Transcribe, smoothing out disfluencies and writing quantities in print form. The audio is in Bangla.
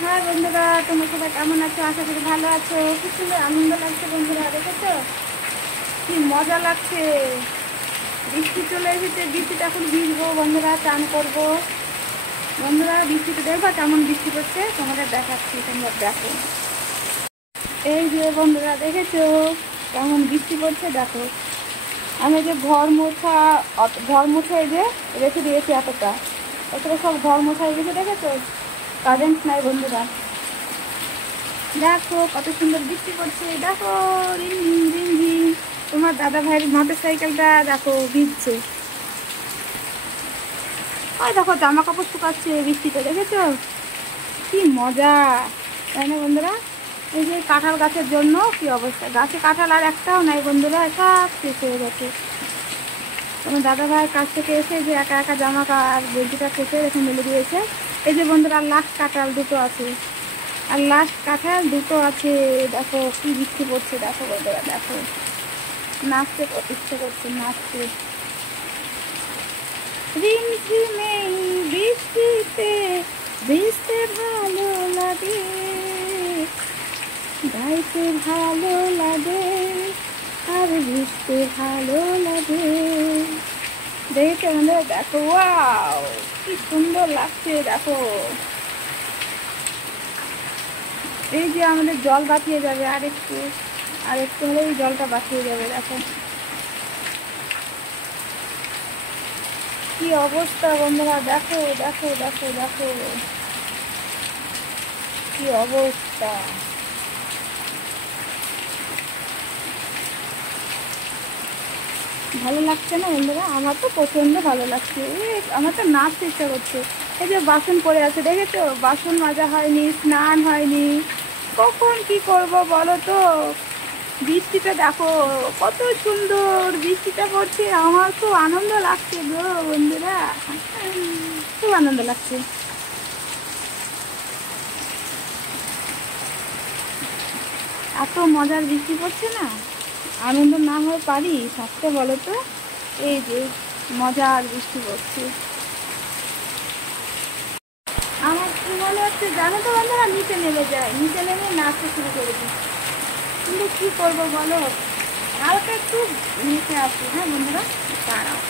হ্যাঁ বন্ধুরা, তোমরা সবাই কেমন আছো? আশা করি ভালো আছো। খুব সুন্দর আনন্দ লাগছে বন্ধুরা, দেখেছো কি মজা লাগছে। বৃষ্টি চলে এসেছে, বৃষ্টিতে এখন ভিজবো বন্ধুরা, চান করবো বন্ধুরা। বৃষ্টিতে দেখবা কেমন বৃষ্টি পড়ছে, তোমাদের দেখাচ্ছি, তোমরা দেখো। এই যে বন্ধুরা দেখেছো কেমন বৃষ্টি পড়ছে, দেখো। আমি যে ঘর মোছা এই যে রেখে দিয়েছি এতটা সব ঘর মোছা হয়ে গেছে, দেখেছো। কারেন্ট নাই বন্ধুরা, দেখো কত সুন্দর বৃষ্টি পড়ছে, দেখো রিমঝিম রিমঝিম। তোমার দাদা ভাইয়ের মোটর সাইকেলটা দেখো ভিজছে। ওই দেখো জামা কাপড় শুকাচ্ছে বৃষ্টিতে, দেখেছো কি মজা, তাই না বন্ধুরা। এই যে কাঁঠাল গাছের জন্য কি অবস্থা, গাছে কাঁঠাল আর একটাও নাই বন্ধুরা, সব শেষ হয়ে গেছে। তোমার দাদা ভাইয়ের কাছ থেকে এসে যে একা একা জামা আর গেঞ্জিটা কেটে রেখে মেলে দিয়েছে। এই যে বন্ধুরা লাস্ট কাঁঠাল দুটো আছে, আর লাস্ট কাঁঠাল দুটো আছে। দেখো কি বৃষ্টি পড়ছে, দেখো বন্ধুরা দেখো, নাচতে ইচ্ছে করছে, নাচতে। রিমঝিমে বৃষ্টিতে ভিজতে ভালো লাগে, গাইতে ভালো লাগে, আর ভিজতে ভালো লাগে। দেখে আমাদের দেখো, ওয়াও কি সুন্দর লাগছে, দেখো। এই যে আমাদের জল বাঁচিয়ে যাবে, আর একটু হলেই জলটা বাঁচিয়ে যাবে, দেখো কি অবস্থা বন্ধুরা, দেখো দেখো দেখো দেখো কি অবস্থা। ভালো লাগছে না বন্ধুরা? আমার তো প্রচন্ড ভালো লাগছে, আমার তো নাচতে ইচ্ছা করছে। এই যে বাসন পড়ে আছে, দেখেছো, বাসন মাজা হয়নি, স্নান হয়নি, কখন কি করব বলো তো। বৃষ্টিটা দেখো কত সুন্দর বৃষ্টিটা পড়ছে, আমার খুব আনন্দ লাগছে গো বন্ধুরা, খুব আনন্দ লাগছে। এত মজার বৃষ্টি পড়ছে না, আনন্দ না হয়ে পারি থাকতে বলো তো। এই যে মজার বৃষ্টি পড়ছে, আমার কি মনে হচ্ছে জানো তো বন্ধুরা, নিচে নেমে যায়, নিচে নেমে নাচতে শুরু করে দিই। কিন্তু কী করবো বলো, হালকা একটু নিচে আসি। হ্যাঁ বন্ধুরা দাঁড়াও।